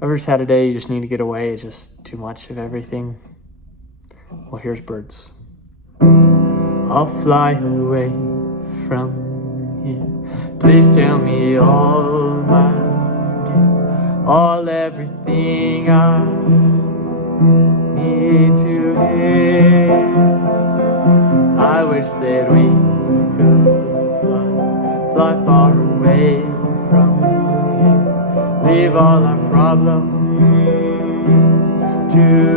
Ever just had a day you just need to get away? It's just too much of everything. Well, here's birds. I'll fly away from here. Please tell me all my dear, all everything I need to hear. I wish that we could fly far away from here. Leave all our problems to